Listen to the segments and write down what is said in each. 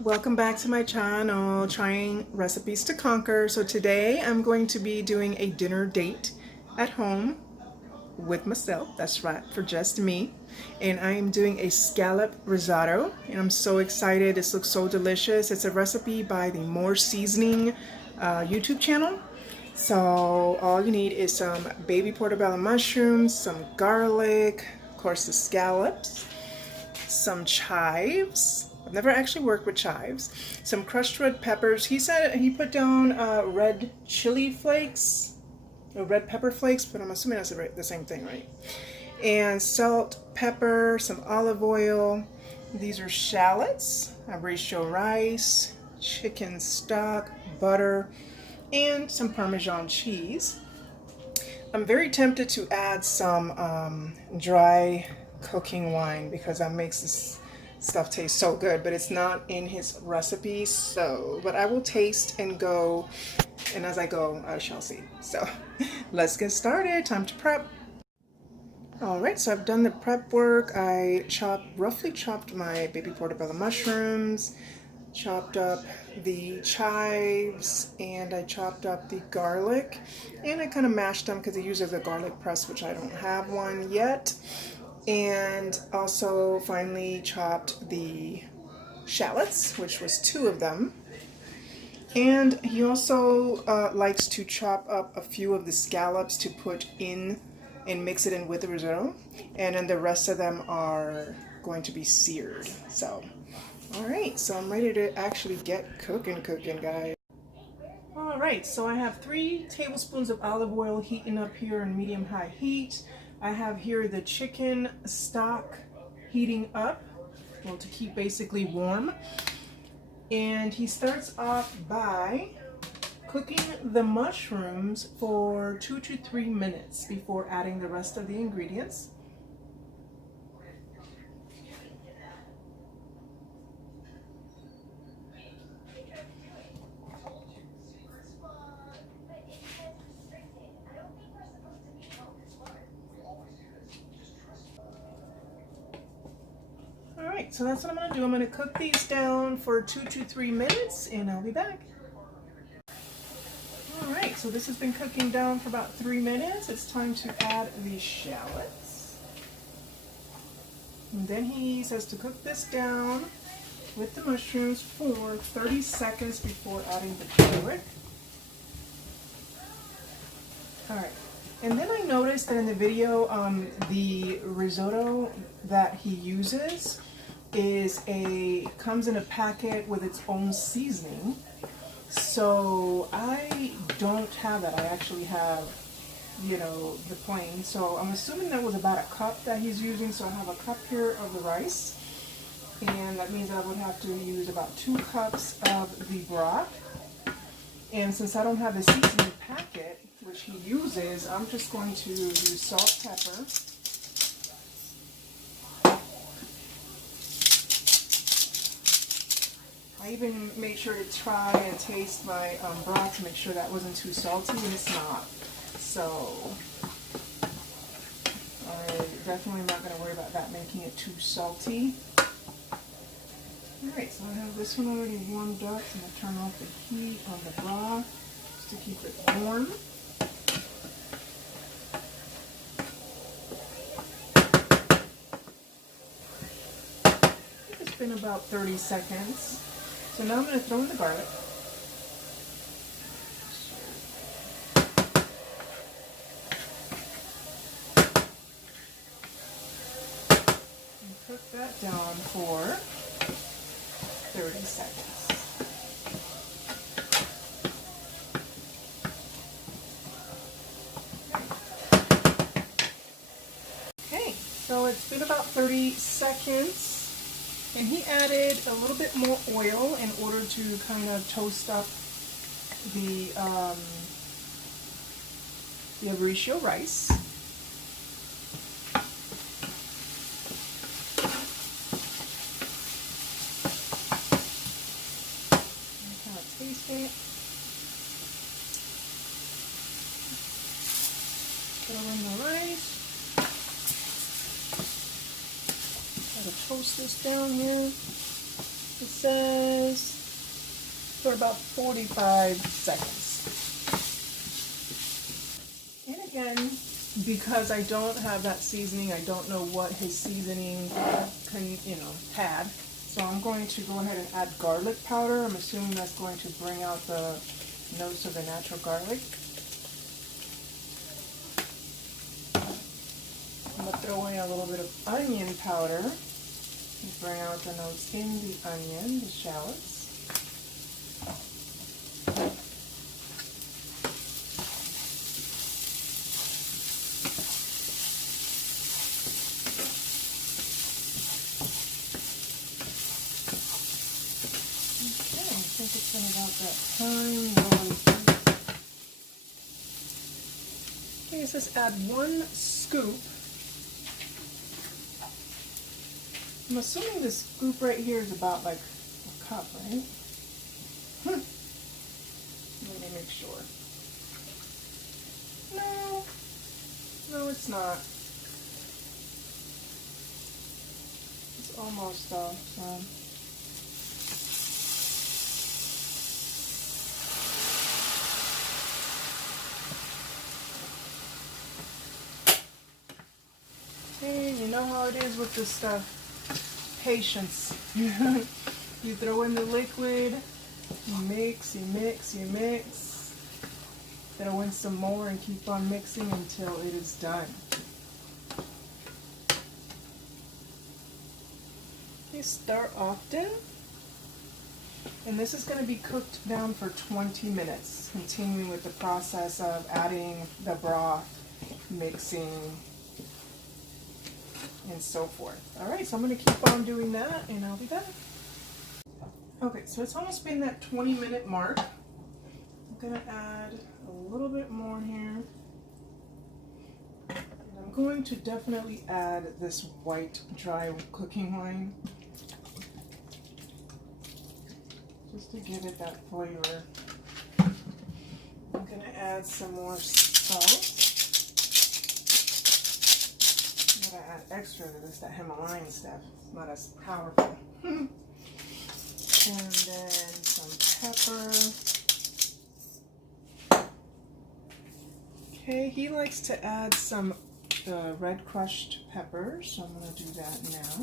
Welcome back to my channel, Trying Recipes to Conquer. So today I'm going to be doing a dinner date at home with myself. That's right, for just me. And I am doing a scallop risotto and I'm so excited. This looks so delicious. It's a recipe by the More Seasoning YouTube channel. So all you need is some baby portobello mushrooms, some garlic, of course the scallops, some chives. I've never actually worked with chives. Some crushed red peppers. He said he put down red chili flakes, or red pepper flakes, but I'm assuming that's the same thing, right? And salt, pepper, some olive oil. These are shallots, Risotto rice, chicken stock, butter, and some Parmesan cheese. I'm very tempted to add some dry cooking wine because that makes this stuff taste so good, but it's not in his recipe. So, but I will taste and go, and as I go, I shall see. So let's get started. Time to prep. All right, so I've done the prep work. I roughly chopped my baby portobello mushrooms, chopped up the chives, and I chopped up the garlic, and I kind of mashed them because it uses a garlic press, which I don't have one yet. And also finally chopped the shallots, which was 2 of them. And he also likes to chop up a few of the scallops to put in and mix it in with the risotto. And then the rest of them are going to be seared. So, all right, so I'm ready to actually get cooking, guys. All right, so I have 3 tablespoons of olive oil heating up here in medium-high heat. I have here the chicken stock heating up, well, to keep basically warm. And he starts off by cooking the mushrooms for 2 to 3 minutes before adding the rest of the ingredients. Alright, so that's what I'm going to do. I'm going to cook these down for 2 to 3 minutes and I'll be back. Alright, so this has been cooking down for about 3 minutes. It's time to add the shallots. And then he says to cook this down with the mushrooms for 30 seconds before adding the garlic. Alright, and then I noticed that in the video, the risotto that he uses comes in a packet with its own seasoning. So I don't have that. I actually have, the plain. So I'm assuming that was about a cup that he's using. So I have a cup here of the rice, and that means I would have to use about 2 cups of the broth. And since I don't have the seasoning packet, which he uses, I'm just going to use salt, pepper, I even made sure to try and taste my broth to make sure that wasn't too salty, and it's not. So I'm definitely not going to worry about that making it too salty. Alright, so I have this one already warmed up. I'm going to turn off the heat on the broth just to keep it warm. It's been about 30 seconds. So now I'm going to throw in the garlic. And cook that down for 30 seconds. Okay, so it's been about 30 seconds. And he added a little bit more oil in order to kind of toast up the Risotto rice. And kind of taste it. Throw in the rice. Toast this down here. It says for about 45 seconds. And again, because I don't have that seasoning, I don't know what his seasoning had. So I'm going to go ahead and add garlic powder. I'm assuming that's going to bring out the notes of the natural garlic. I'm going to throw in a little bit of onion powder to bring out the notes in the onion, the shallots. I think it's been about that time. Okay, it says add 1 scoop. I'm assuming the scoop right here is about like a cup, right? Let me make sure. No, it's not. It's almost though, so. Hey, you know how it is with this stuff. Patience. You throw in the liquid, you mix, you mix, you mix. Throw in some more and keep on mixing until it is done. You stir often. And this is going to be cooked down for 20 minutes, continuing with the process of adding the broth, mixing, and so forth. All right, so I'm going to keep on doing that and I'll be done. Okay, so it's almost been that 20-minute mark. I'm going to add a little bit more here. And I'm going to definitely add this white dry cooking wine, just to give it that flavor. I'm going to add some more salt. I add extra to this, that Himalayan stuff. It's not as powerful. And then some pepper. Okay, he likes to add some red crushed pepper, so I'm going to do that now.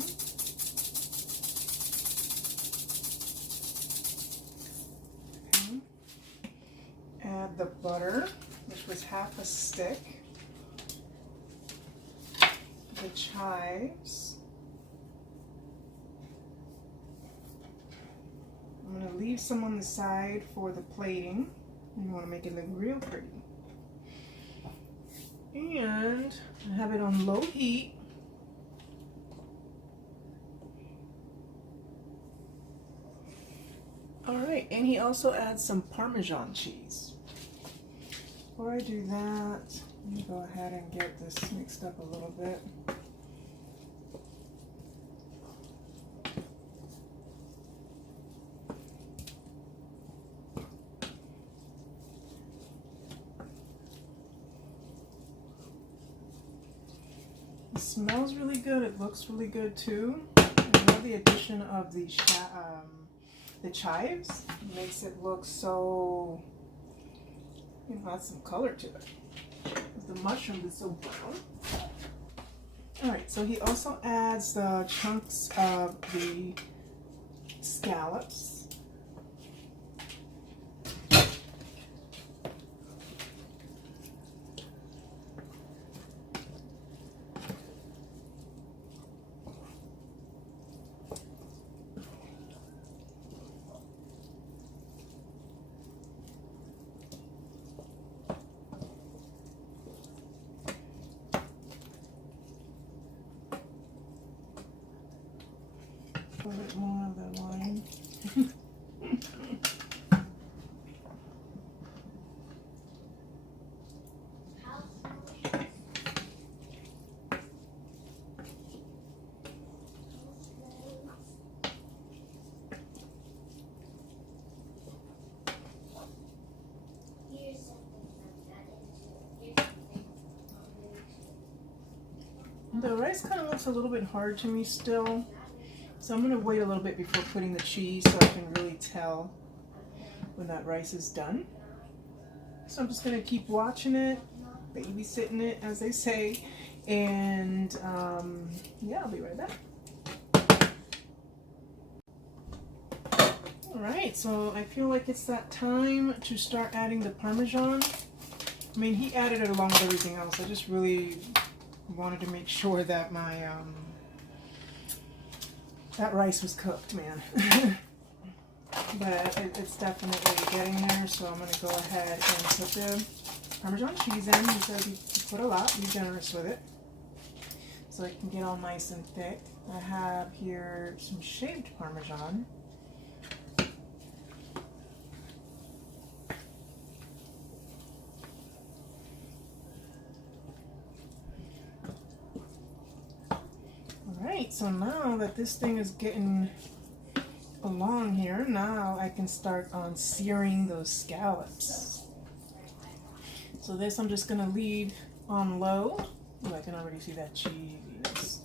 Okay. Add the butter, which was half a stick. The chives. I'm going to leave some on the side for the plating. You want to make it look real pretty. And I have it on low heat. Alright, and he also adds some Parmesan cheese. Before I do that, let me go ahead and get this mixed up a little bit. It smells really good. It looks really good too. I love the addition of the chives. It makes it look so, adds some color to it. The mushroom is so brown. Alright, so he also adds the chunks of the scallops. A little bit more of the wine. The rice kind of looks a little bit hard to me still. So I'm going to wait a little bit before putting the cheese so I can really tell. when that rice is done. So I'm just going to keep watching it, babysitting it, as they say, and yeah, I'll be right back. Alright, so I feel like it's that time to start adding the Parmesan. I mean, he added it along with everything else. I just really wanted to make sure that my that rice was cooked, man. But it's definitely getting there, so I'm going to go ahead and put the Parmesan cheese in. He said he put a lot, be generous with it, so it can get all nice and thick. I have here some shaved Parmesan. Alright, so now that this thing is getting along here, now I can start on searing those scallops. So this I'm just going to leave on low. Ooh, I can already see that cheese.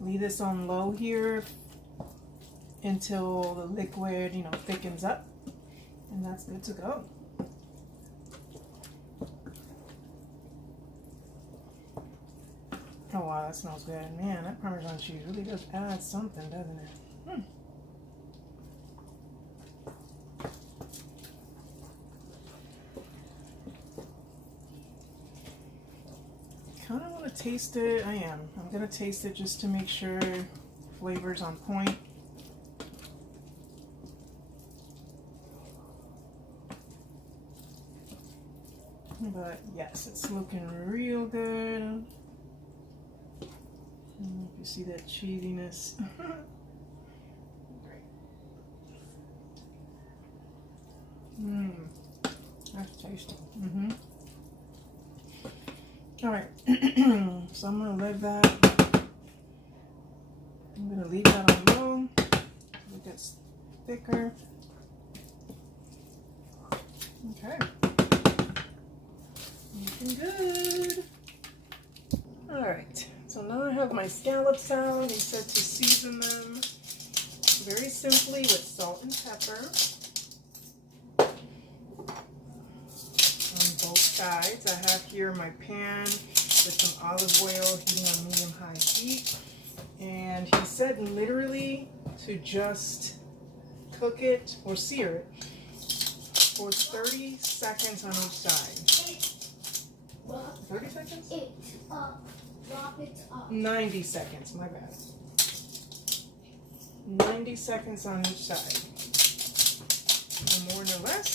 Leave this on low here until the liquid, you know, thickens up, and that's good to go. Oh wow, that smells good. Man, that Parmesan cheese really does add something, doesn't it? Kind of want to taste it. I am. I'm going to taste it just to make sure flavor's on point. But yes, it's looking real good. You see that cheesiness. Great. That's tasty. All right, so I'm gonna leave that. I'm gonna leave that on low. It gets thicker. Okay, looking good. All right, so now I have my scallops out. He said to season them very simply with salt and pepper on both sides. I have here my pan with some olive oil heating on medium-high heat. And he said literally to just cook it or sear it for 30 seconds on each side. 30 seconds? 90 seconds, my bad. 90 seconds on each side. No more, no less.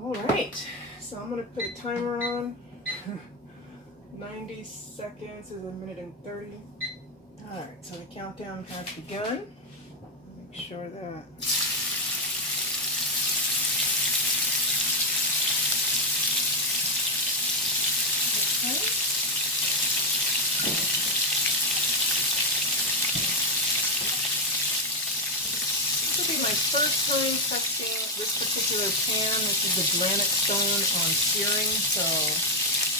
All right, so I'm gonna put a timer on. 90 seconds is 1:30. All right, so the countdown has begun. Make sure that my first time testing this particular pan. This is the granite stone on searing, so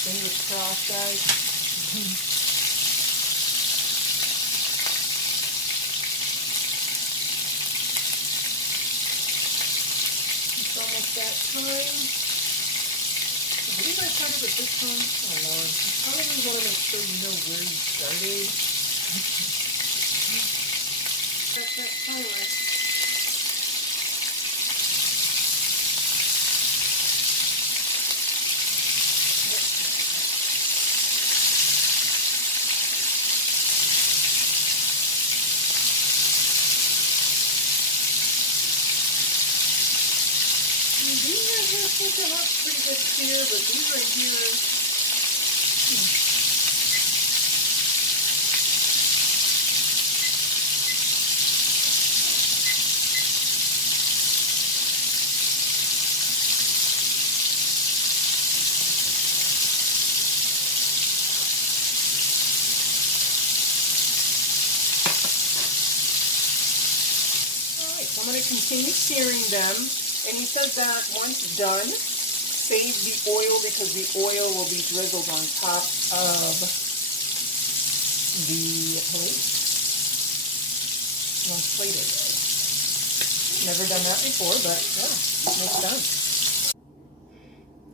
fingers crossed, guys. It's almost that time. I believe I started with this one. Oh Lord, you probably want to make sure you know where you started. Got that timer. I think it looks pretty good here, but these right here, Alright, so I'm going to continue searing them. And he said that once done, save the oil because the oil will be drizzled on top of the plate. Once plated. Never done that before, but yeah, makes sense.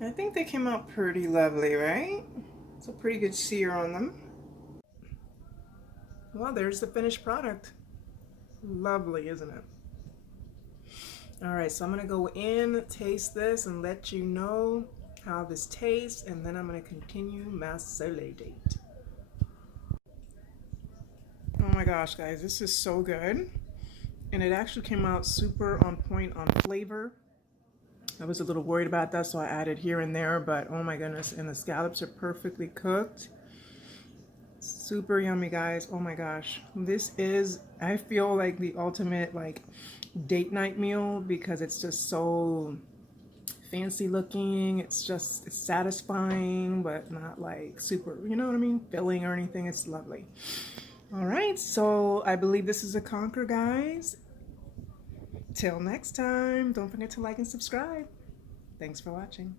I think they came out pretty lovely, right? It's a pretty good sear on them. Well, there's the finished product. Lovely, isn't it? All right, so I'm gonna go in, taste this, and let you know how this tastes, and then I'm gonna continue my sole date. Oh my gosh, guys, this is so good. And it actually came out super on point on flavor. I was a little worried about that, so I added here and there, but oh my goodness, and the scallops are perfectly cooked. Super yummy, guys. Oh my gosh. This is, I feel like the ultimate like date night meal because it's just so fancy looking. It's satisfying, but not like super, you know what I mean, filling or anything. It's lovely. All right, so I believe this is a conquer, guys. Till next time, don't forget to like and subscribe. Thanks for watching.